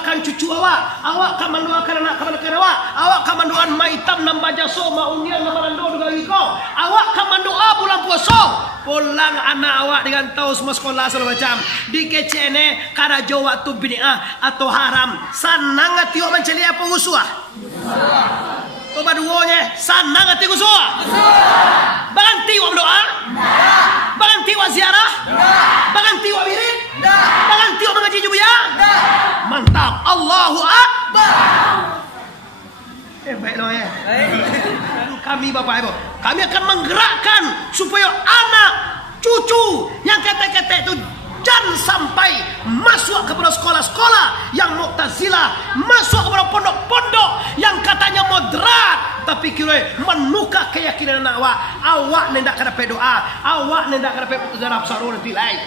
mendoakan cucu awak kan mendoakan anak awak kan mendoakan maitam nambah jaso maungian nambah lando dengan iko, awak kan mendoa bulan puasa, pulang anak awak dengan tahu semua sekolah segala macam, di kecene kada jo waktu bid'ah atau haram, sanang hati awak mencari apa usuah? Coba duonya, sanang hati usuah? Berhenti awak berdoa? Berhenti awak ziarah? Berhenti awak wirid? Berhenti awak mengaji jubiyah? Mantap, Allahu Akbar. Baik loh ya. Kami Bapak Ibu, kami akan menggerakkan supaya anak cucu yang ketek-ketek itu jangan sampai masuk kepada sekolah-sekolah yang Mu'tazilah, masuk kepada pondok-pondok yang katanya moderat, tapi kira menukar keyakinan anak awak nendak kada doa, awak nendak kada zarap sarung nanti lain.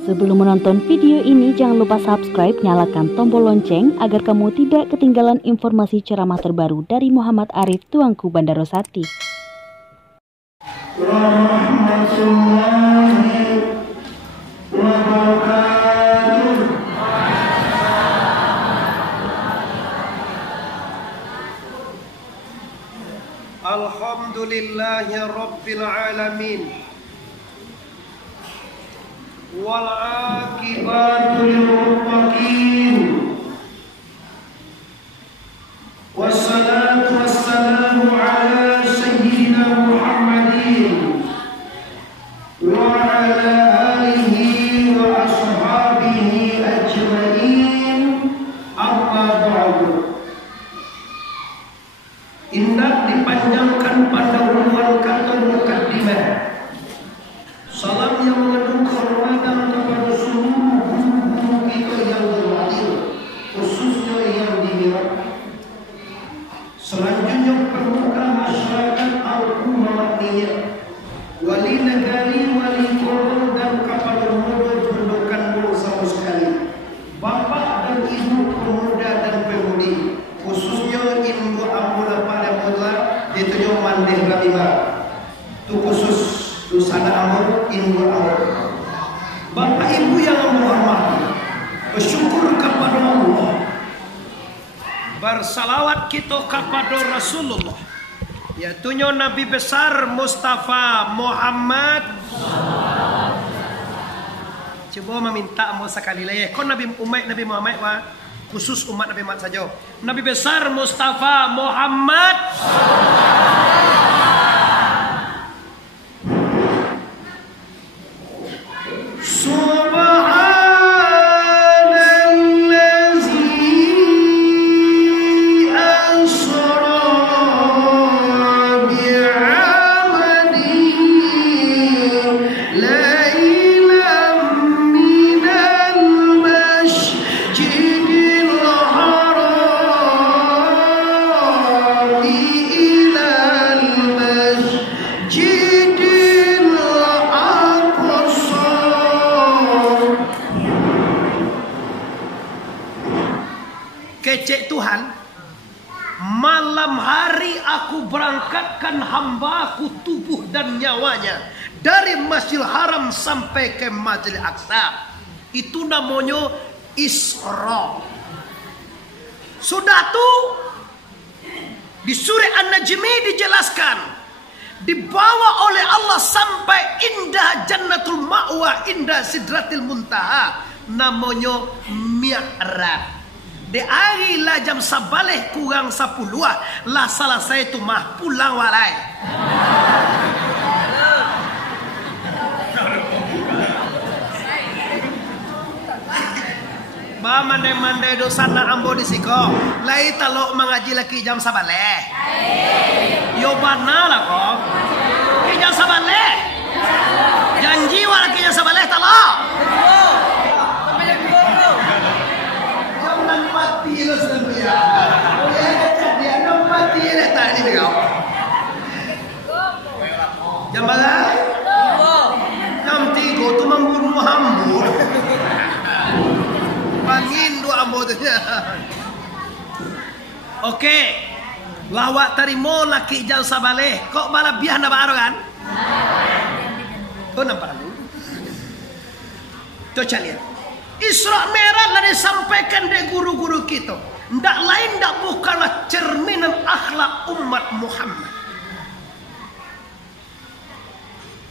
Sebelum menonton video ini, jangan lupa subscribe, nyalakan tombol lonceng agar kamu tidak ketinggalan informasi ceramah terbaru dari Muhammad Arif Tuanku Bandarosati. Alhamdulillahi Rabbil Alamin. Wal aqibatu lil muttaqin. Wassalatu wassalamu ala sayyidina Muhammadin wa ala alihi wa ashabihi ajma'in. Amma ba'du. Indah dipanjangkan pada unwan kata mukaddimah. Salam yang mengandung kehormatan kepada seluruh guru-guru kita yang terwakil, khususnya yang dihormati. Selanjutnya pemuka masyarakat al-ummah Madinah, wali negari, wali kota dan kepada muda pendudukan bersama sekali, bapak dan ibu pemuda dan pemudi, khususnya ibu amuna pada mula ditunjuk mandeh rabima. Itu khusus Lusana Amur, Indu Amur. Bapak Ibu yang menghormati, bersyukur kepada Allah, bersalawat kita kepada Rasulullah, yaitu Nabi besar Mustafa Muhammad. Coba meminta mau sekali lagi. Kau Nabi Muhammad wah, khusus umat Nabi Muhammad saja. Nabi besar Mustafa Muhammad. Kecek Tuhan, malam hari aku berangkatkan hambaku tubuh dan nyawanya dari Masjidil Haram sampai ke Masjidil Aqsa. Itu namanya Isra. Sudah tuh di surah An-Najmi dijelaskan, dibawa oleh Allah sampai indah Jannatul Ma'wa, indah Sidratil Muntaha, namanya Mi'raj. Di hari lah jam sabaleh kurang 10 lah salah saya tu mah pulang walai. Ba mandai-mandai dosa na ambo di siko. Lai talok mengaji lagi jam sabaleh. Yo bana lah kok. Ki jam sabaleh. Janji wa lagi jam sabaleh talok. Mati lo sebenarnya. Dia nak mati dia tadi dia. Jam berapa? Jam 3 tu membunuh hambur. Bangin dua ambotnya. Okey. Lawak terima laki jam sabaleh. Kok bala biah na baru kan? Kau nampak dulu. Tu calian. Isra Mi'raj lah disampaikan dari guru-guru kita. Ndak lain ndak bukanlah cerminan akhlak umat Muhammad.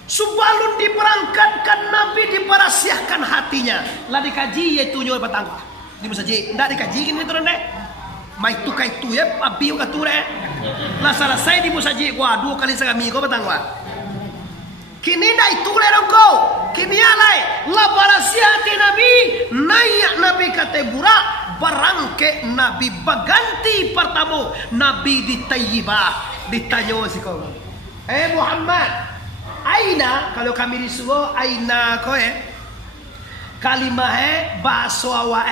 Sebelum diberangkatkan Nabi diperasiahkan hatinya. Lah dikaji yaitu nyoy patangga. Di musaji ndak dikaji gini turun deh. Mai tu kai tu ya abi ka tu deh. Lah selesai di musaji gua 2 kali segami ko patangga. Kini dah itu lerong kau. Kini alai la barasiati Nabi naik Nabi kate burak barangke Nabi baganti pertama Nabi di Tayyibah ditanya si kau. Muhammad, aina kalau kami disuruh aina kau kalimah bahasa awak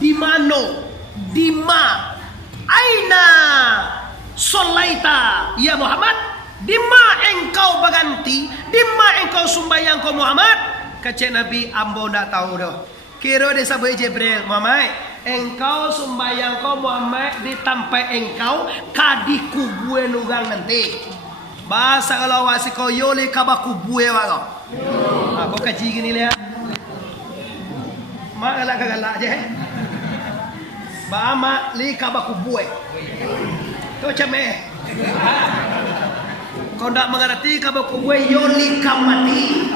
di mano di ma aina solaita ya Muhammad. Dima engkau baganti, dima engkau sumbayang kau Muhammad. Kata Nabi ambo ndak tahu dah. Kira dia sabai Jibril, Muhammad, engkau sumbayang kau Muhammad ditampai engkau kadi kubue nugang nanti. Bahasa kalau wasi kau yole kaba kubue walo. Aku kaji gini lihat. Mak galak je. Ba mak li kaba kubue. Tu cemeh. Kau tak mengerti kalau kau yoli kamati.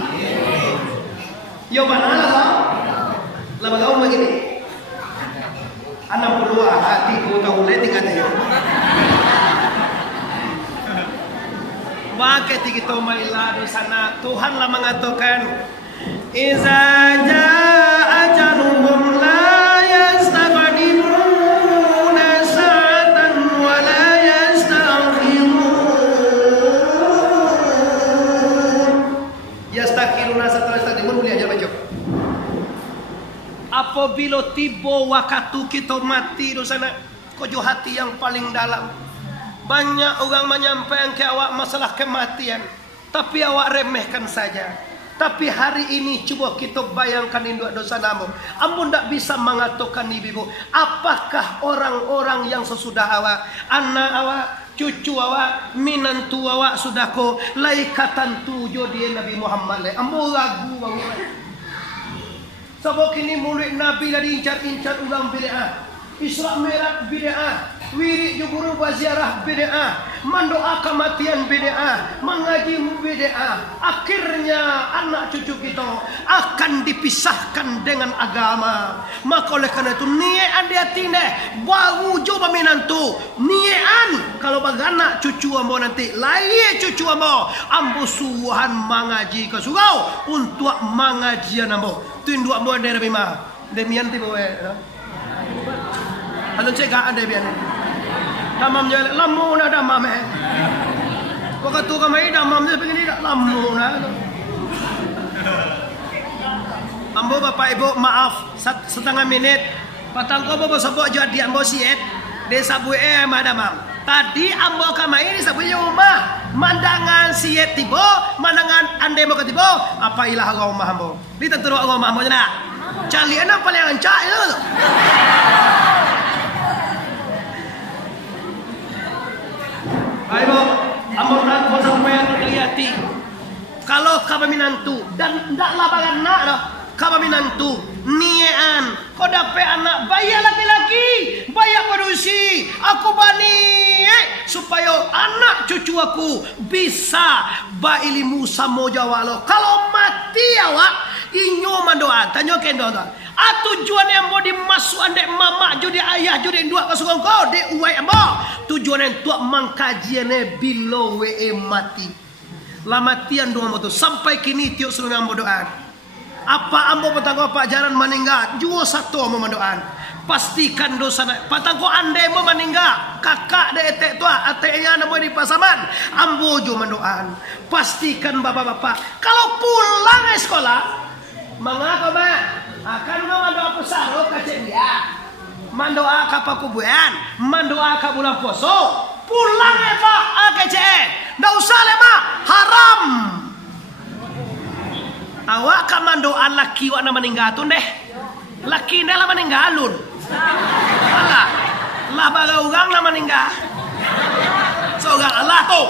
Yo mana lah? Lama kau begini. 62 hatiku kau boleh tinggal dia. Bagi kita mailah di sana Tuhan lah mengatakan Iza jaa ajaluhum la yastaqdimuna sa'atan wa la apabila tiba waktu kita mati di sana, kojo hati yang paling dalam. Banyak orang menyampaikan ke awak masalah kematian, tapi awak remehkan saja. Tapi hari ini coba kita bayangkan induk dosa namu. Ampun tak bisa mengatakan ibu, apakah orang-orang yang sesudah awak, anak awak, cucu awak, minantu awak sudah ko laikatan tujuh dia Nabi Muhammad le. Ambo ragu bangun. Sebab kini mulut Nabi dari incar-incar ulang bid'ah, Isra Mi'raj bid'ah, wirid juguru baziarah bid'ah, mendoa kematian bid'ah, mengaji bid'ah. Akhirnya anak cucu kita akan dipisahkan dengan agama. Maka oleh karena itu niat dia tindak baru coba menantu niat kalau baganak cucu ambo nanti lain cucu ambo suhan mengaji ke surau untuk mengajian ambo. Tunduk ambo dari bima demian tiba Alun cekak ada biar damam je lamu na damam waktu kami damam je begini tak lamu na ambo bapak ibu maaf setengah menit patang ko bobo sebok jadi ambo siet desa bu madamam tadi ambo kami ini sabunya rumah mandangan siet tiba mandangan ande mau ketiba apa ilah rumah ambo di tentu rumah ambo nak cali enam paling ancak itu ayo ambo nak ko sampai terlihat kalau kami minantu dan ndaklah bagana dah kami minantu nian kau dapat anak bayar laki-laki bayar perusi aku bani supaya anak cucu aku bisa bailimu samo jawalo kalau mati awak inyo mandoa tanyo kendo tujuan yang mau dimasuk andek mama judi ayah judi dua kasugong kau de uai ambo tujuan yang tuak mangkajiane bilo we mati lamatian doa moto sampai kini tiok suruh ambo doa apa ambo patangko pak jaran maningga juo satu ambo mandoan pastikan dosa patangko ande mo maningga kakak de etek tua ateknya namo di pasaman ambo jo mandoan pastikan bapak-bapak kalau pulang sekolah mangapa ba akan mandoa pesaro kacek dia mandoa ka pakubuan mandoa ka bulan poso pulang pak kacek ndak usah le mak haram awak ka mandoa laki wa na maninggatun deh laki na la maninggalun ala lah baga urang na maningga seorang Allah tu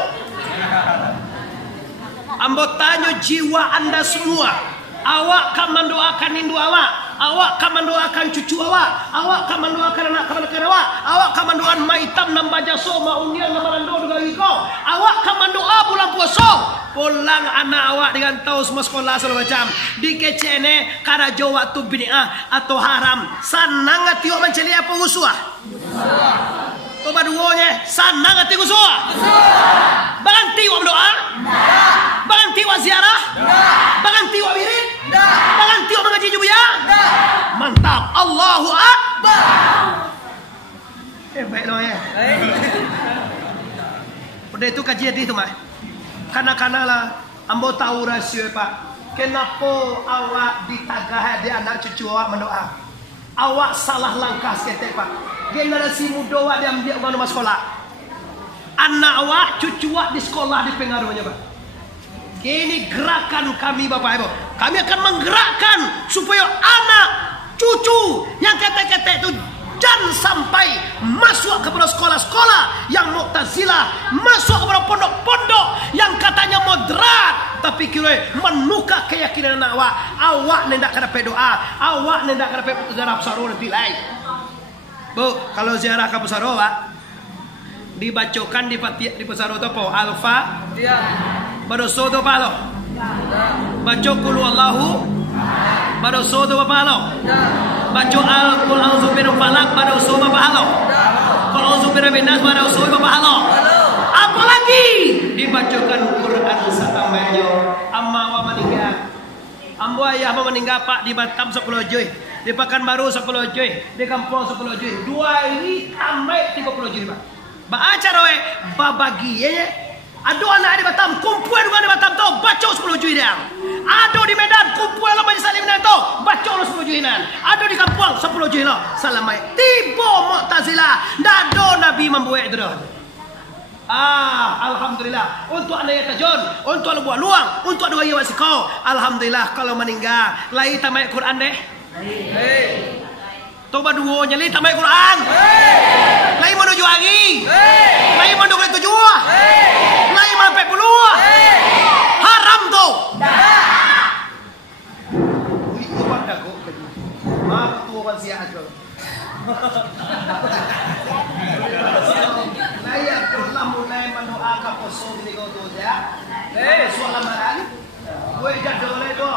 ambo tanyo jiwa anda semua awak kan mendoakan induk awak awak akan mendoakan cucu awak akan mendoakan anak keponakan awak akan mendoakan maitam nambah jaso maunian namalando dengan kau, awak akan mendoa bulan puasa, pulang anak awak dengan tahu semua sekolah segala macam, di kecene kada jauh waktu bid'ah atau haram, sanang hati awak mencari apa usuah? Coba duonya, sanang hati usuah? Berhenti awak berdoa? Berhenti awak ziarah? Berhenti awak wirid? Berhenti awak mengaji jubiah? Mantap, Allahu Akbar. Baik dong ya. Udah itu kajian itu mah. Karena lah, ambo tahu rasio Pak. Kenapa awak ditagah di anak cucu awak mendoa? Awak salah langkah sekete Pak. Generasi muda awak diambil ke sekolah. Anak awak, cucu awak di sekolah dipengaruhnya Pak. Ini gerakan kami Bapak Ibu. Kami akan menggerakkan supaya anak cucu yang kete-kete itu jangan sampai masuk kepada sekolah-sekolah yang Mu'tazilah, masuk kepada pondok-pondok yang katanya moderat, tapi kira menukar keyakinan anak awak. Awak nendak kena doa, awak nendak kena ziarah pesaro nanti lain. Bu, kalau ziarah ke pesaro Pak, dibacakan di pesaro itu apa? Alfa, iya. Badoso itu apa lo? Baca kul wallahu, badoso itu apa lo? Baca al-Qul a'udzu birabbil falaq, badoso apa lo? Qul a'udzu birabbin nas, badoso apa lo? Apalagi dibacakan Quran satamanya. Amma wa meninggal. Ambo ayah mau meninggal Pak di Batam 10 juy, di Pekanbaru 10 juy, di Kampung 10 juy. Dua ini tambah 30 juy Pak. Baca roe babagiye. Ada anak di Batam, kumpul di Batam tu, baca 10 juy dia. Ada di Medan, kumpul lah Majlis Salim tu, baca 10 juy nan. Ada di Kampung 10 juy lah. Salamai. Tiba Mu'tazilah, dado Nabi membuat itu dah. Alhamdulillah. Untuk anak yang tajun, untuk anak buah luang, untuk dua yang wasikau. Alhamdulillah kalau meninggal, lai tamai Quran deh. Toba duonya li tamai Quran. Lai menuju lagi. Lai menuju tujuh. Lai sampai puluh. Haram tu. Itu pada kok. Maaf tu orang sihat tu. Layak telah mulai mendoakan poso di kau tu ya. Soal lamaran. Gue jatuh oleh tu.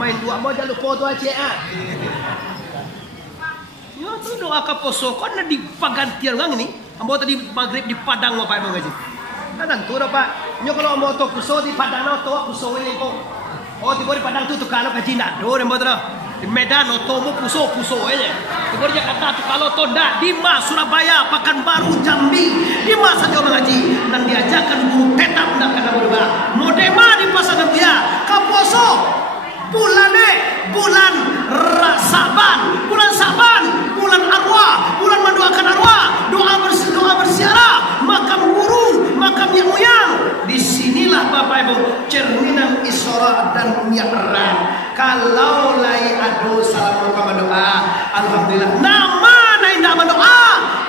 Main dua mau jangan lupa tu aja. Ya tu doa kaposo kan di pagantian orang ini. Ambo tadi maghrib di Padang apa emang gaji. Nah tentu dah Pak. Nyo kalau mau to puso di Padang no to puso ini kok. Oh di Padang tu kalau gaji nak do rembo tu. Di Medan no to mo puso aja. Di Jakarta tu kalau to ndak di Mas Surabaya, Pekanbaru, Jambi. Di Mas saja mengaji dan diajarkan guru tetap ndak kena berubah. Modema di pasar dia kaposo. Bulan Saban, bulan arwah, bulan mendoakan arwah, doa berziarah, makam guru, makam yang moyang. Disinilah Bapak Ibu cerminan Isra dan Mi'raj. Kalau lai ado salam doa, alhamdulillah. Nama nak berdoa,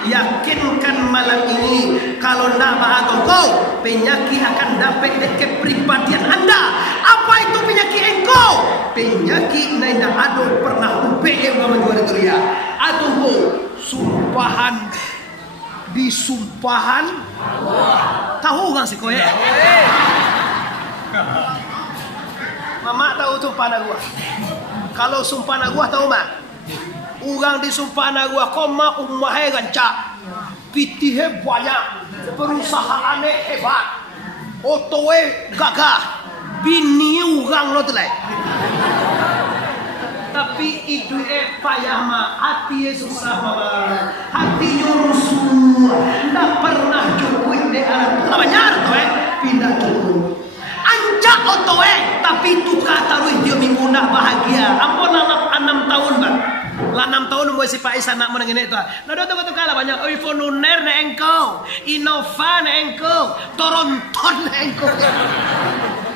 yakinkan malam ini kalau nak bahagia kau, penyakit akan dapat kepribadian Anda. Apa itu penyakit engkau? Penyakit nanda ado pernah UPM sama juara dunia. Aduh, sumpahan disumpahan. Tahu nggak sih kau ya? Mama tahu sumpahan gua. Kalau sumpahan gua tahu mak? Orang disumpah anak gua koma umahnya gancak, pitihnya banyak, perusahaannya hebat, otoe gagah, bini orang lo tuh. Tapi itu payah mah, hati susah mah, hatinya rusuh, ndak pernah cukup di alam. Banyak tuh pindah cukup. Ancak otoe, tapi itu kata ruh dia minggu nak bahagia. Ampun 6 tahun bang. Lah 6 tahun umur si Pak Isa nak menang ini tu. Nah tu kala banyak iPhone Luner na engkau, Innova na engkau, Toronton na engkau.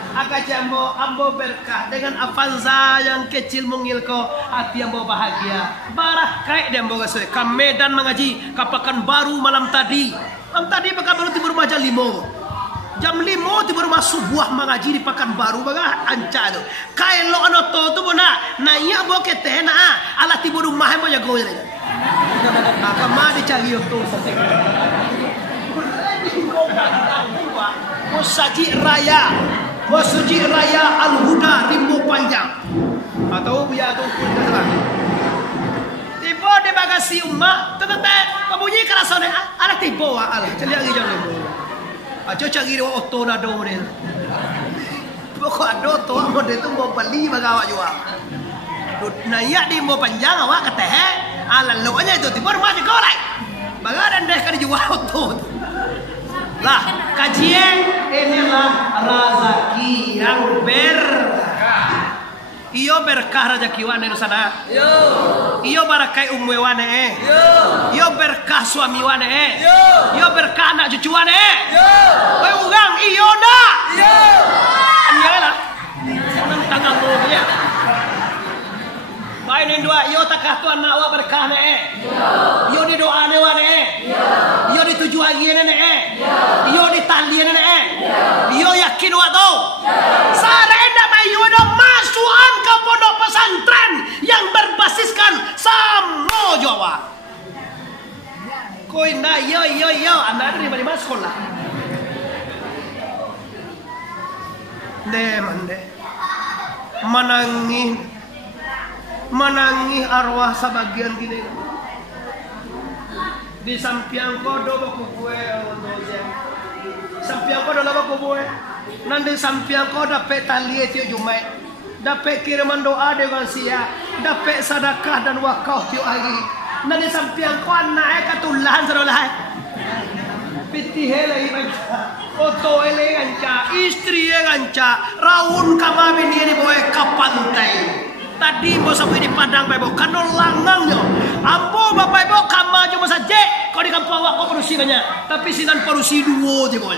Agak jambo ambo berkah dengan Avanza yang kecil mungil ko, hati ambo bahagia. Barah kai dia ambo gasoi. Ke Medan mengaji, ke Pekanbaru malam tadi. Malam tadi Pekanbaru timur maja limo. jam 5 tu baru masuk buah mengaji di Pekanbaru baga anca tu. Kailo ano to tu bona na iya bo kete na ala tibu rumah mo jago ile. Kama dicari tu sampai. Masjid Raya Al-Huda Rimbo Panjang. Atau biar tu pun salah. Tiba di bagasi umat, tetet bunyi kerasan ada tiba ala. Cari lagi jangan tiba. Ajo cari auto nado model. Pokok ada tu model tu mau beli bagawa jual. Naya di mau panjang awak kata ala loanya itu tiba rumah di korek. Bagadan deh kan jual auto. Lah kajian inilah rezeki yang berkah. Iyo berkah rezeki wane sana. Iyo barakai umwe wane. Iyo berkah suami wane. Iyo berkah anak cucu wane. Wei ugang iyo dah. Anya lah. Senang tangan lu ya. Bainin dua iyo takah tu anak awak berkah ne. Iyo di doa ne wane. Iyo di tujuan ye ne. Iyo di tali ne. Iyo yakin wa tau. Sarenda mayu do masukan ke pondok pesantren yang berbasiskan Samo Jawa. Koi na yo anak dari mana sekolah. Mande. Menangi arwah sebagian gini. Di sampiang kodo baku gue sampiang kodo lah baku gue. Nanti sampiang kodo dapat tali itu jumai, dapat kiriman doa dengan sia, dapat sedekah dan wakaf itu lagi. Nanti sampiang kodo naik ketulahan serolah. Piti helai ganca, oto helai ganca, istri ganca, raun kama bini ni boy kapantai. Tadi bos aku di Padang bebo, kano langang yo. Ambo bapak ibu kama cuma saja. Kau di kampung awak kau produksi banyak, tapi sinan produksi dua je boy.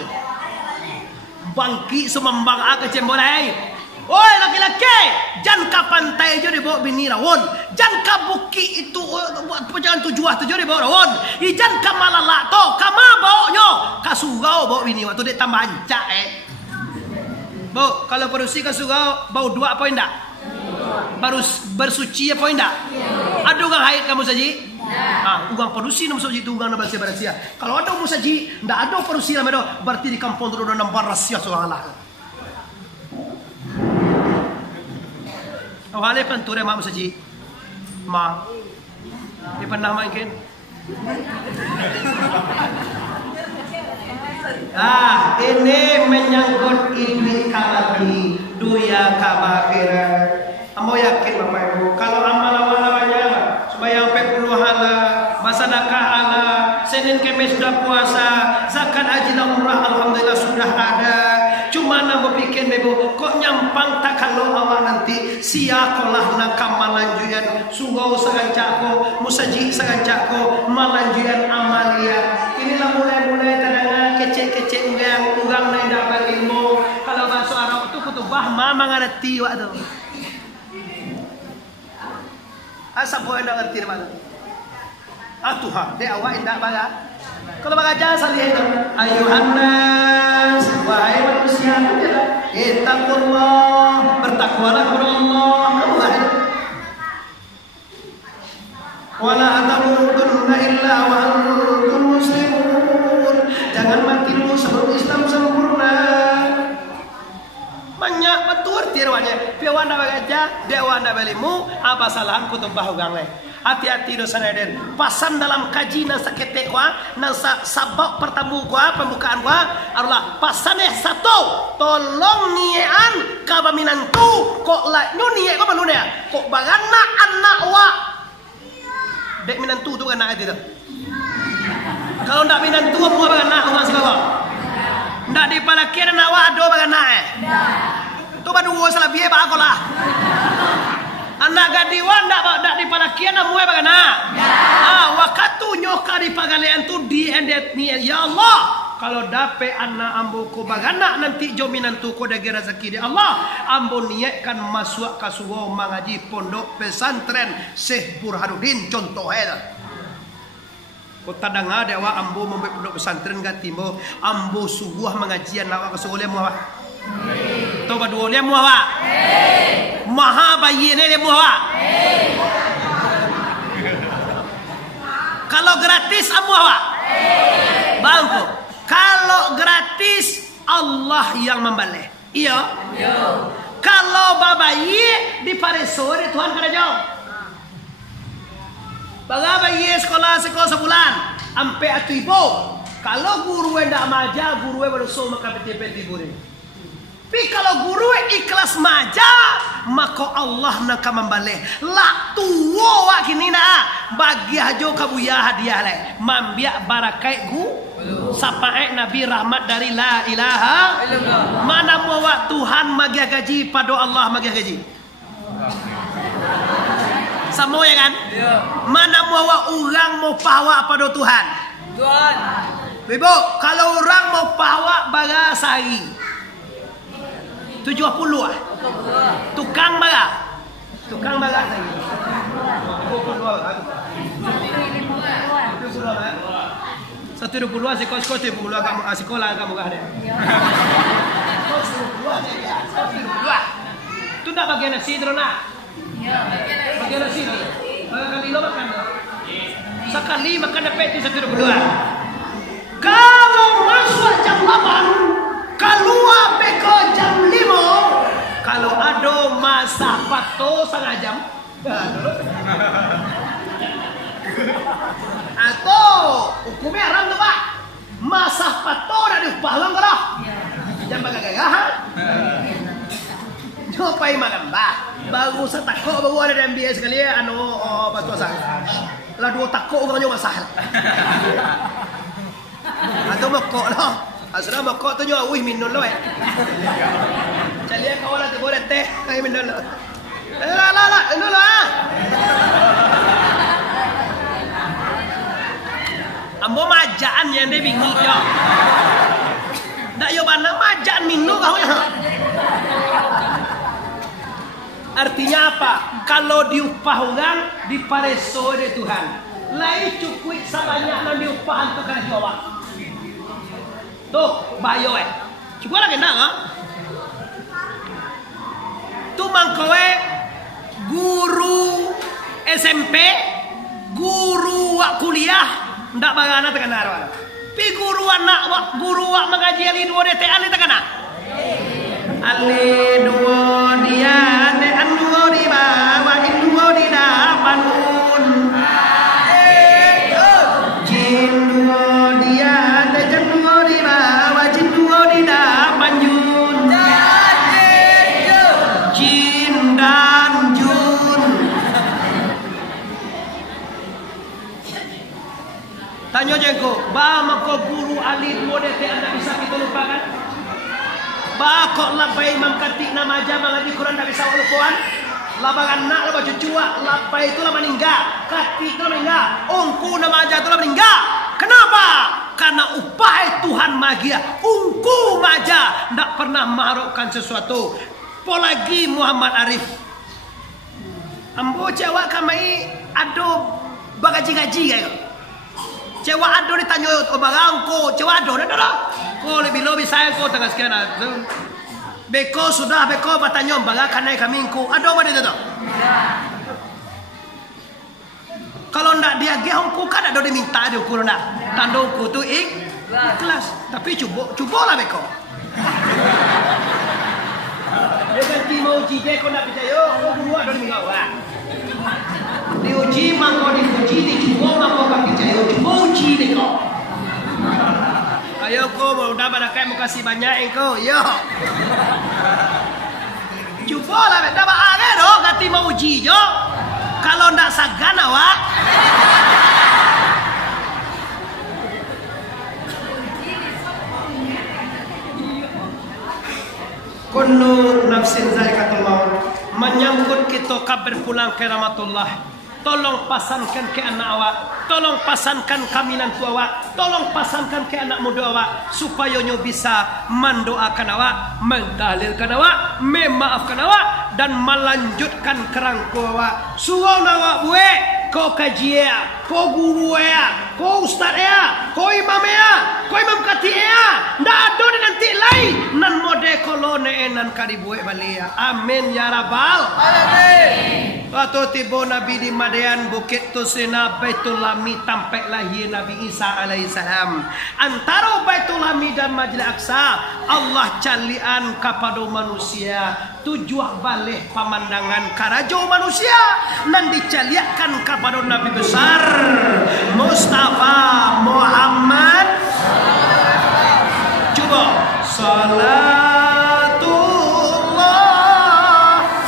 Bangki semembang agak cembolai. Oi laki-laki, jangan kapan tay je dibawa bini rawon. Jangan kabuki itu perjalanan tujuan tu je dibawa rawon. Ijan kamalala to, kama bawa nyo. Kasugau bawa bini waktu dia tambah ancak Bau, kalau produksi kasugau bau 2 apa enggak? Baru bersuci apa enggak? Ada orang haid kamu saji? Ugang produksi nama saji itu ugang nama rahasia. Kalau ada umu saji, enggak ada produksi nama itu, berarti di kampung itu ada nampak rahasia soal Allah. Awalnya penture mak saji, ma, ini pernah main? Ini menyangkut iblis kabaki, duya kabakira. Amo yakin Bapak Ibu, kalau amal awal-awalnya sembahyang 40 hala, sedekah hala, Senin Kemis sudah puasa, zakat haji dan umrah alhamdulillah sudah ada. Cuma nak berpikir Ibu, kok nyampang tak kalau awal nanti siakolah nak kamalanjuan sungguh sagancako, musaji sagancako, malanjuan amalia. Inilah mulai-mulai kadang kecek-kecek ugang naik dapat ilmu. Kalau bahasa Arab itu kutubah mama ngerti waktu. Asa boleh nak ngerti mana? Tuhan, dia awak indah baga. Kalau baga jangan salih itu. Ayuhan nas, wahai manusia, ittaqullah, bertakwalah kepada Allah. Wala tamutunna illa wa antum muslimun. Jangan mati dulu sebelum Islam sempurna. Banyak betul tirwannya. Piawan dah bagaja, dewan dah belimu, apa salahan kutubah ugangai. Hati-hati dosa naden. Pasan dalam kaji nasa ketek wa, nasa sabak pertemu wa, pembukaan wa, Allah pasan satu. Tolong niean kabaminantu kok la nyunie kok manunia. Kok bagana anak wa. Dek minantu tu anak itu. Kalau ndak minantu apa bagana orang sebagai. Ndak di palakian anak wa do bagana tu badu wo salah biye ba akolah. Anak gadiwan ndak di palakian amue bagana. Wakatu nyoka di pagalean tu di endet ni ya Allah. Kalau dape anak ambo ko bagana nanti jominan tu ko dagi rezeki di Allah. Ambo niatkan masuk kasuwo mengaji pondok pesantren Syekh Burhanuddin contoh Kota dengar dia awak ambo membuat pondok pesantren kat timur, ambo subuh mengajian awak ke sekolah mu awak. Toba dua dia mu awak. Maha bayi ni dia mu awak. Kalau gratis amu awak. Bangku. Kalau gratis Allah yang membalih. Iya. Kalau babayi di paresore Tuhan kada jauh. Baga bayi sekolah sebulan ampe atu ibu. Kalau guru ndak maja, guru baru so maka peti-peti guru. Tapi kalau guru ikhlas maja, maka Allah nak membalih. Lak tuwo wak kini na bagi hajo kabuya hadiah le. Mambiak barakai gu sapae Nabi rahmat dari la ilaha illallah. Mana mau wak Tuhan magia gaji pada Allah magia gaji. Sama ya kan? Mana mau orang mau pawa pada Tuhan? Tuhan. Ibu, kalau orang mau pawa baga sehari 70 ah. Tukang baga. Tukang baga sehari. 120 sekolah sekolah kamu ada. Itu tak bagian nasi drona. Bagian nasi. Kali lo makan. Sekali makan dapat itu 120. Kalau masuk jam 8, keluar beko jam 5. Kalau ada masa pato setengah jam. Atau hukumnya haram tu pak. Masa pato dah diupah lang kalau. Jangan bagagah. Copai makan bah. Baru setakok baru ada dalam biasa sekali anu batu asal. Lah dua takok orangnya masalah. Atau mokok lah. Asal mokok tu juga wih minum loh. Calia kawan tu boleh teh kami minum loh. Lah minum lah. Ambo majaan yang dia bingung yo. Dak yo mana majaan minum kau ya. Artinya apa? Kalau diupah orang dipareso oleh Tuhan. Lain cukup sebanyak nan diupah untuk kana jawab. Tuh, bayo Cukup lagi nak ah. Tu mangkoe guru SMP, guru wak kuliah ndak bagana tekan arwah. Pi guru wak mengaji ali dua DT ali tekan ah. Ali dua dia ne anu di bawah dua di dapanun. Jin dua dia ne jin dua di bawah jin dua di dapanun. Jin dan jun. Tanya jengko, ba mako guru ali dua DT anda bisa kita lupakan? Bakok labai mangkatik nama aja mengaji Quran dari sawal lupuan. Labangan nak laba cucua, labai itu lah meninggal, katik itu lah meninggal, ongku nama aja itu lah meninggal. Kenapa? Karena upah Tuhan magia, ongku maja ndak pernah mengharapkan sesuatu. Apalagi Muhammad Arif. Ambo cewek kami ado bagaji-gaji kayak. Cewek ado ditanya barangko, cewek ado dah. Kau lebih saya kau tengah sekian ada. Beko sudah beko bertanya baga kanai kami ku. Ada apa dia tu? Kalau ndak dia gehongku kan ada diminta dia ukur ndak. Tandongku tu ikhlas. Tapi cubalah beko. Dia ganti mau uji dia kau nak percaya. Kau guru ada diminta orang. Diuji mangko diuji dicuba mangko kau percaya. Cuba uji dia kau. Ayo kau mau dah barakai mau kasih banyak engkau, yo. Cuba lah, dah bahagia doh, ganti mau uji jo. Kalau ndak sagan awak. Kullu nafsin zaikatul maut. Menyambut kita kabar pulang ke rahmatullah. Tolong pasankan ke anak awak, tolong pasankan kami nantu awak, tolong pasankan ke anak muda awak supaya nyo bisa mendoakan awak, mentahlilkan awak, memaafkan awak dan melanjutkan kerangka awak. Suwon awak buat ko kaji ya, ko guru ya, ko ustaz ya, ko imam ya, ko imam kati ya. Ndak ada nanti lain nan mode kolone nan kadibuek balia. Amin ya rabbal alamin. Waktu tiba Nabi di Madian Bukit Tusina Baitul Lami tampak lahir Nabi Isa alaihissalam. Antara Baitul Lami dan Masjid Aqsa Allah calian kepada manusia tujuh balik pemandangan karajo manusia nan dicaliakan kepada Nabi besar Mustafa Muhammad. Coba salatullah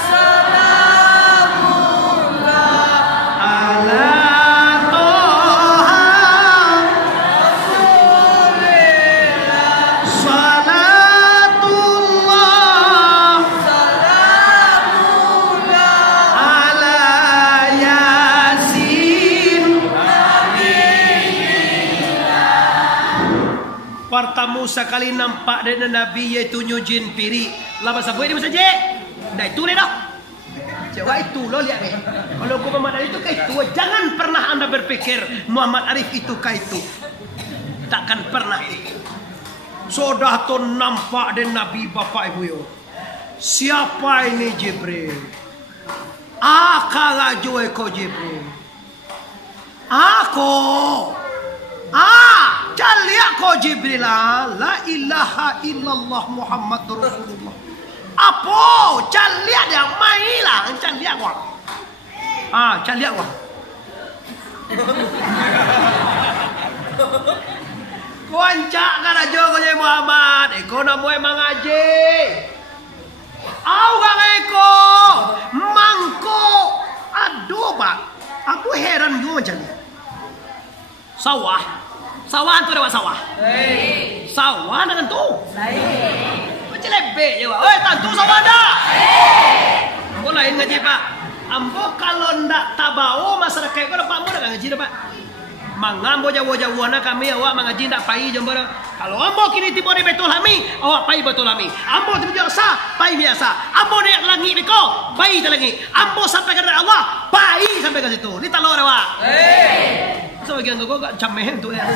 salamullah ala toha rasulillah salatullah salamullah ala yasin pertama sekali nampak dari Nabi iaitu nyujin piri. Lama sabuk ini saja. Dah itu ni dah. Jawab itu lo lihat ni. Kalau kau Muhammad Arif itu kah itu, jangan pernah anda berpikir Muhammad Arif itu kah itu. Takkan pernah itu. Sudah tu nampak dari Nabi Bapak Ibu yo. Siapa ini Jibril? Akalajo eko Jibril. Aku. Caliak ko Jibril la ilaha illallah Muhammadur Rasulullah. Apa? Caliak dia mai lah, caliak wah. Caliak wah. Wancak karajo ko Muhammad, eko namo mangaji. Au gang eko mangko aduh Pak. Aku heran juga macam ni. Sawah tu lewat sawah. Sawah dengan tu. Macam lebih je Pak. Oi, tantu sawah dah. Ambo lain ngaji Pak. Ambo kalau ndak tabau masyarakat ko dapat ambo dak ngaji dapat. Mangambo jauh-jauh na kami awak mengaji ndak pai jember. Kalau ambo kini tiba di Baitul Lami, awak pai Baitul Lami. Ambo tiba biasa, pai biasa. Ambo naik langit niko, pai ke langit. Ambo sampai ke Allah, pai sampai ke situ. Ni talor awak. So bagian kau gak cameh tu ya.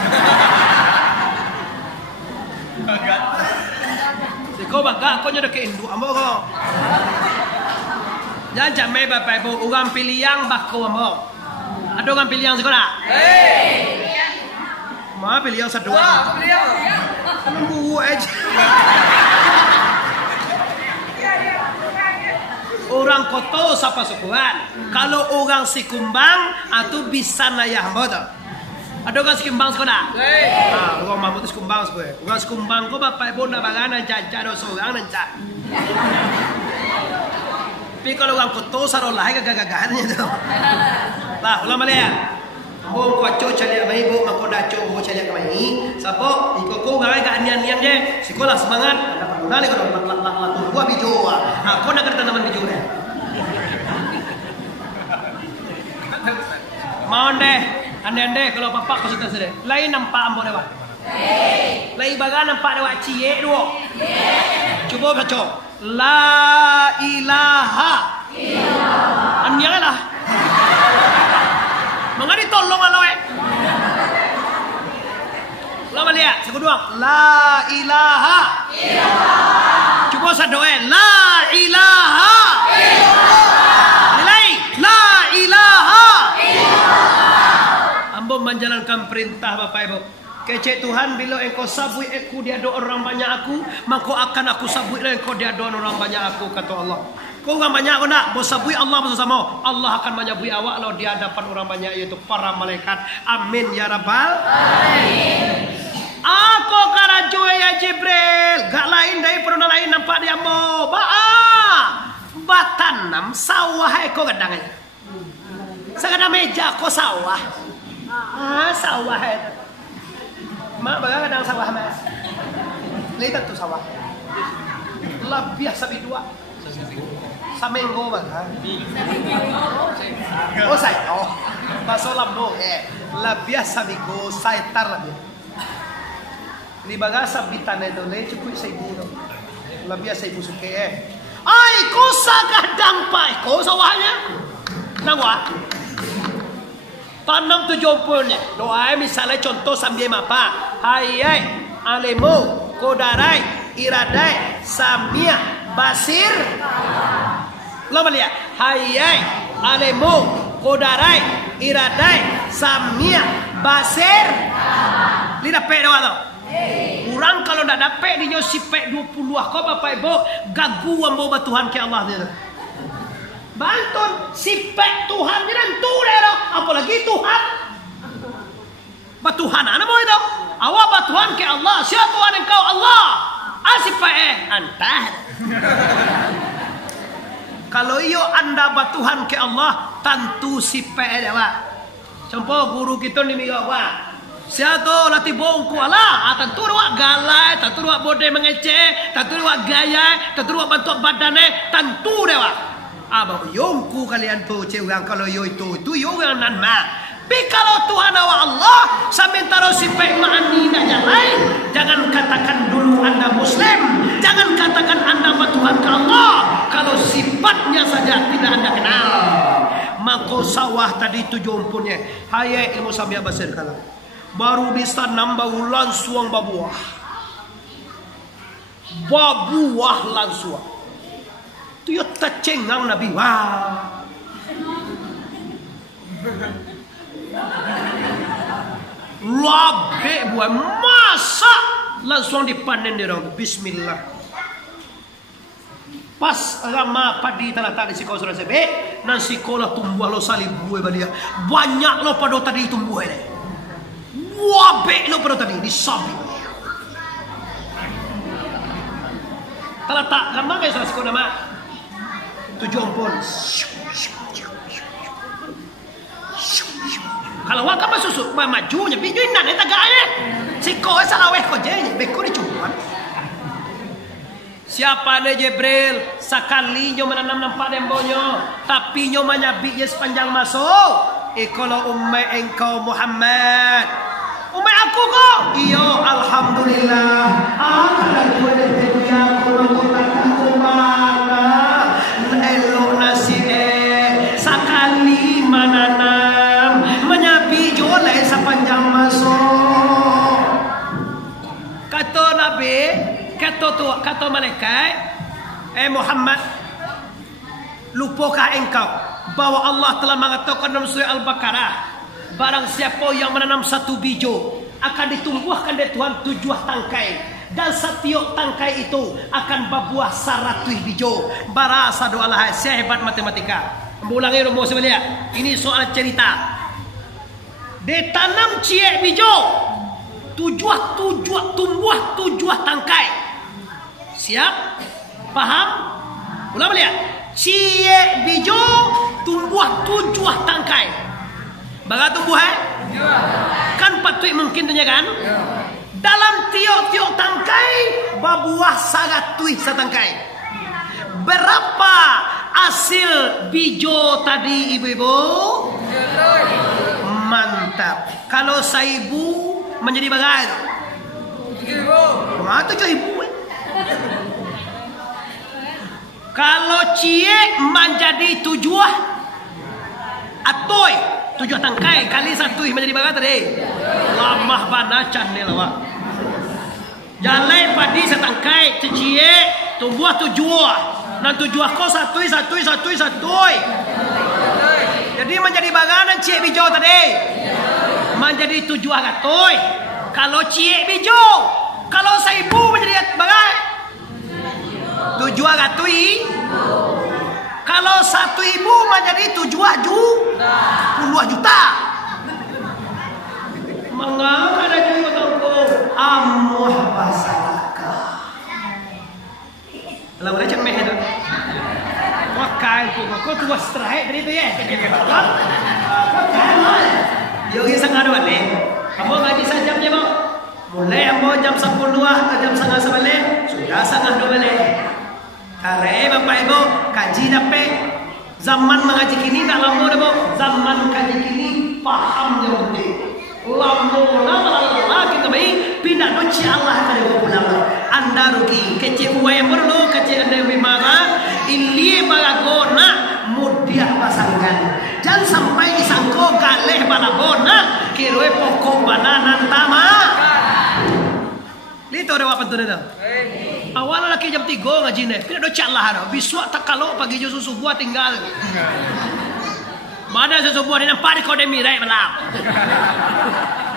Si kau bangga kau nyada ke Hindu ambo kau. Jangan cameh Bapak Ibu, orang pilih yang bakau ambo. Ada orang pilih yang sekolah? Ma pilih yang satu. Pilih yang. Kamu aja. Orang koto siapa sukuan. Kalau orang sikumbang atau bisa nayah bodoh. Ada orang sikumbang sekolah. Orang mampu tu sikumbang sekolah. Orang sikumbang ko Bapak Ibu nak banganan caca do seorang nanca. Tapi kalau orang koto sarolah gagah-gagahannya tu. Lah, ulang balik ya. Bo koco caliak mai bo mako daco bo caliak mai. Sapo iko orang gak nian-nian je. Sekolah semangat. Dapat nali kalau la buah bijo. Kau nak kerja tanaman bijo deh. Mau deh, ande kalau papa kau sudah sedih. Lain nampak ambo dewa. Lain baga nampak dewa cie dua. Cuba baca. La ilaha illallah. Anjang lah. Mengadi tolong aloe. Lama lihat, kedua. La ilaha illallah. Cuba sadoe. La ilaha illallah. Nilai. La ilaha illallah. Ambo menjalankan perintah Bapak Ibu. Kecek Tuhan bila engkau sabui aku dia do orang banyak aku, maka akan aku sabui engkau dia do orang banyak aku kata Allah. Kau orang banyak kau nak bersabui Allah bersama. Allah akan menyabui awak lo di hadapan orang banyak yaitu para malaikat. Amin ya rabbal alamin. Aku karajo ya Jibril. Gak lain dari peruna lain nampak dia mo. Batanam sawah eko gadangnya. Sagada meja ko sawah. Sawah itu. Mak baga kadang sawah mas. Lihat tu sawah. Lebih sabi dua. Samenggo baga. Oh saya. Oh. Baso lambo. Lebih sabi go saya tar lebih. Ni baga sabitan itu le cukup saya ibu. Lebih saya ibu suke. Ai ko sagadang pai ko sawahnya. Nangwa. Tanam 70-nya. Doa misalnya contoh sambil apa? Hayai, alemu, kodarai, iradai, samia, basir. Lo melihat? Hayai, alemu, kodarai, iradai, samia, basir. Ini dapat doa tu. Kurang kalau tidak dapat dia sipek 20 kau Bapak Ibu gagu ambo Tuhan ke Allah dia. Bantun sipek Tuhan dia tu dah. Apalagi Tuhan. Batuhan ana mau itu. Awak batuhan ke Allah. Siapa Tuhan engkau? Allah. Asipek antah. Kalau iyo anda batuhan ke Allah, tentu sipek dia Pak. Contoh guru kita ni migau Pak. Siapa latih bongku Allah, tentu ruak galai, tentu ruak bodai mengeceh, tentu ruak gaya, tentu ruak bantu badannya, tentu dewa. Abang yongku kalian tu cewang kalau yo itu yo yang nan ma. Tapi kalau Tuhan awak Allah sambil taruh sifat ma'ani dah jalan, jangan katakan dulu anda Muslim, jangan katakan anda Tuhan ke Allah. Kalau sifatnya saja tidak anda kenal, maka sawah tadi 70 hayai ilmu sambil basir kalau. Baru bisa nambah langsung babuah. Babuah langsung. Tu yo tacengang Nabi. Wah. Labe buah masak langsung dipanen dia orang. Bismillah. Pas rama padi tanah tadi si kau sudah sebe, nasi kola tumbuh lo salib buah balia. Banyak lo pada tadi tumbuh ini. Wabe lo pada tadi di sabi. Kalau tak gampang ya salah sekolah nama 7 ampun. Kalau wakam susu majunya biju indah ni taganya. Si kau salaweh kau je beko ni cuman. Siapa ni Jibril sekali nyo menanam nampak dembonyo tapi nyo menyabi ye sepanjang masuk. Kalau ummah engkau Muhammad. Ummah aku kok. Iyo alhamdulillah. Akan gue dia kurang kumana. Elok nasib sekali menanam menyabi joleh sepanjang masuk. Kata Nabi, kata malaikat, Muhammad, lupakah engkau bahwa Allah telah mengatakan dalam surah Al-Baqarah, barang siapa yang menanam satu bijo akan ditumbuhkan dari Tuhan 7 tangkai, dan setiap tangkai itu akan berbuah 100 bijo. Barasa doa Allah, saya hebat matematika. Ulangi rumus sebelah. Ini soal cerita. Ditanam ciek bijo, tumbuh 7 tangkai. Siap? Paham? Ulang balik. Ciek bijo tumbuh 7 tangkai. Baga tumbuh kan patut mungkin tanya kan? Dalam tiap-tiap tangkai berbuah 100 setangkai. Berapa hasil bijo tadi ibu-ibu? Mantap. Kalau 1000 menjadi bagai 7,000. Kalau ciek menjadi 7 atoy 7 tangkai kali 1 menjadi bagai tadi. Lamah banacan ni lawak. Jalai padi setangkai ciek tumbuh 7. Dan 7 kau 1. Jadi menjadi baganan ciek bijo tadi. Menjadi 7 atoy. Kalau ciek bijo, kalau 1000 menjadi bagai 7 atoy. Kalau 1000 menjadi 7 juta. Mengapa ada juga tangko amuh basalaka. Kalau boleh cek meh itu. Wakai kau tu strike dari tu ya. Yogi sangat ada ni. Kamu ngaji sejam je bang. Mulai ambo jam 10 jam 9 sebalik sudah sangat 2 balik. Kare Bapak Ibu kaji dapat zaman mengaji kini tak lama dah bu. Zaman kaji kini paham je betul. Lama kita baik pindah doci Allah kali ulama. Anda rugi kecil uang perlu kecil anda memang ini bagagona mud dia pasangkan. Jangan sampai isangko galeh balabona kirwe pokok bananan tama. Lito ada apa tuh dah? Awal lagi jam 3 ngaji nih. Tidak ada cak lah. Biswa tak kalau pagi jam subuh tinggal. Mana subuh ni nampak kau demi rai malam.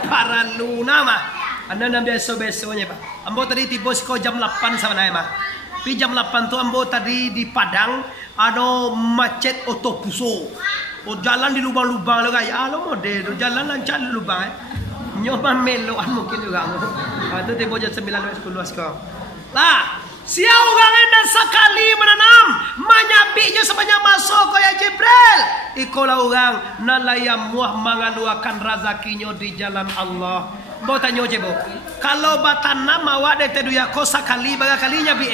Para luna mah. Anda nam biasa-biasanya pak. Ambo tadi tiba kau jam 8 sama nai mah. Pi jam 8 tu ambo tadi di Padang ada macet otobuso. Oh jalan di lubang-lubang lo guys. Alo model jalan lancar di lubang. Nyoba meloan mungkin juga. Itu tiba jam 9 10 sekarang. Lah, siapa orang yang sekali menanam, menyabiknya sebanyak masuk kaya Jibril. Ikolah orang nalayam muah mengaluakan rezekinya di jalan Allah. Mau tanya je bo, kalau batanam awak dari teduya ko sekali baga kalinya bi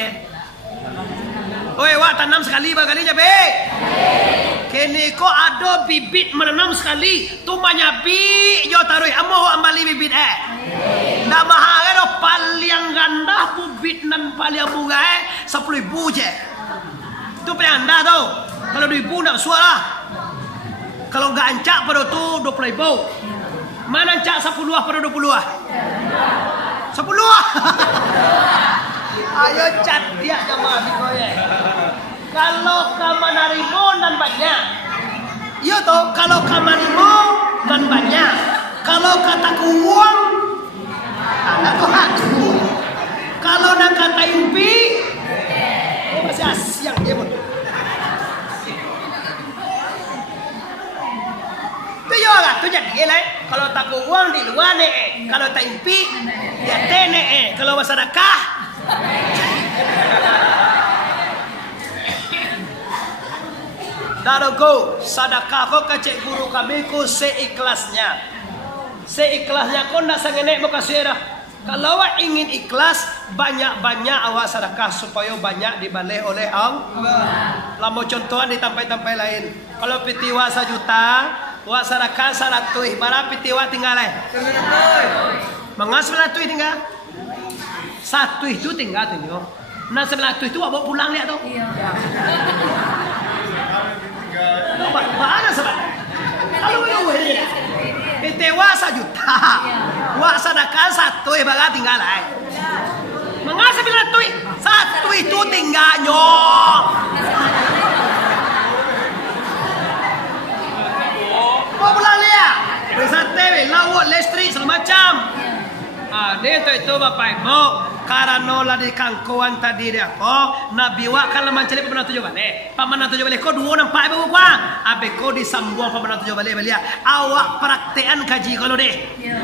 Oi, wak tanam sekali baga kalinya bi. Kini ko ada bibit menanam sekali, tu manyabi yo taruh amo ambali bibit Ndak mahal do paling ganda bibit nan paling bunga 10.000 je. Tu paling anda tu. Kalau 2.000 ndak suara. Kalau enggak ancak pada tu 20.000. Mana cak 10 pada 20 10 Ayo cat dia sama bikoye. Kalau kamanarimo dan banyak. Iya toh, kalau kamanarimo dan banyak. Kalau kataku uang aku hatu. Kalau nak kata impi masih asyang dia pun. Tu jadi lah. Kalau tak uang di luar kalau tak impi dia tene kalau masyarakat Darogo sedekah kau kecek guru kami ku seikhlasnya. Seikhlasnya kau nak sangenek mau kasih dah. Kalau awak ingin ikhlas banyak-banyak awak sedekah supaya banyak dibalih oleh Allah. Lamo contohan di tempat-tempat lain. Kalau pitiwa 1 juta wak sadakah 100 barang pitiwa tinggal mengas 100 tinggal 1 itu tinggal nah 100 itu wak bawa pulang lihat tu mana sebab kalau pitiwa 1 juta wak sadakah 100 barang tinggal mengas 100 itu tinggal nyok mau pulang lihat bersate lawak listrik segala macam dia itu bapak ibu karena lah di kangkuan tadi dia kok nabi wak kalau mencari pemenang 7 balik pemenang 7 balik kau 2 nampak ibu kuang abe kau disambung pemenang 7 balik belia awak praktekan kaji kalau deh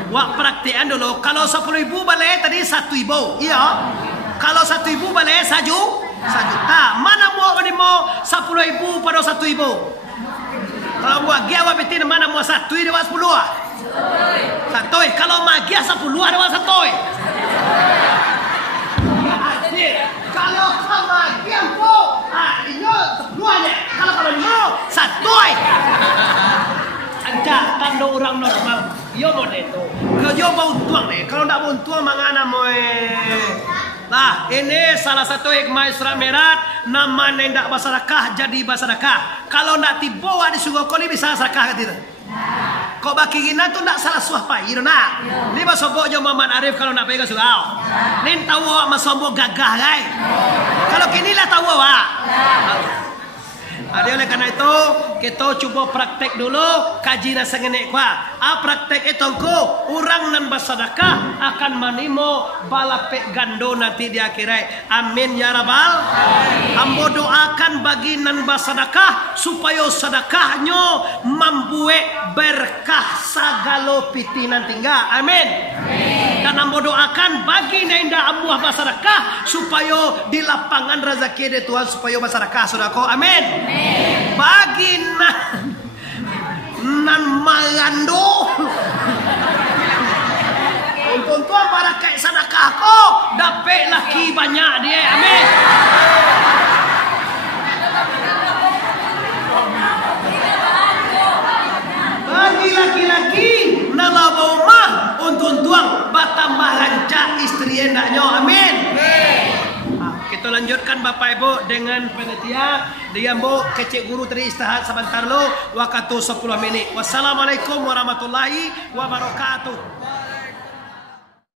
wak praktekan dulu kalau 10.000 balik tadi 1.000 iya kalau 1.000 balik 1 juta mana mau 10.000 pada 1.000 kalau buat gia awak betin mana mau 1 dia 10 1 kalau magia 10 ada 1 kalau magia po ini 10 aja kalau mau 1 ancak tanda orang normal yo model itu kalau yo mau untung deh kalau ndak untung mangana mau Nah, ini salah satu hikmah Isra Mi'raj, nama nendak masyarakat jadi masyarakat. Kalau nak dibawa di Sungai Koli bisa masyarakat gitu. Kok bagi kita tu nak salah suah pai, nak. Ni masobok jo Muhammad Arif kalau nak pergi ke surau. Ni tahu awak masobok gagah kan? Kalau kini lah tahu awak. Oleh karena itu kita cuba praktek dulu kaji nasa ngenek kuah. Praktek itu orang nan bersedekah akan menimo balapek gando nanti di akhirat. Amin ya rabbal. Ambo doakan bagi nan bersedekah supaya sedekahnya membuat berkah sagalo piti nanti enggak. Amin. Dan ambo doakan bagi nenda ambuah bersedekah supaya di lapangan rezeki dari Tuhan supaya bersedekah saudaraku. Amin. Bagi nan magando untuk tuan para kayak sedekah ko dapat laki banyak dia. Amin. Bagi laki-laki nalabau mah untuk tuang batambah lancar istri endaknya. Amin. Kita lanjut. Dilanjutkan Bapak Ibu dengan panitia. Dia mau kecik guru tadi istirahat sebentar lo. Waktu 10 menit. Wassalamualaikum warahmatullahi wabarakatuh.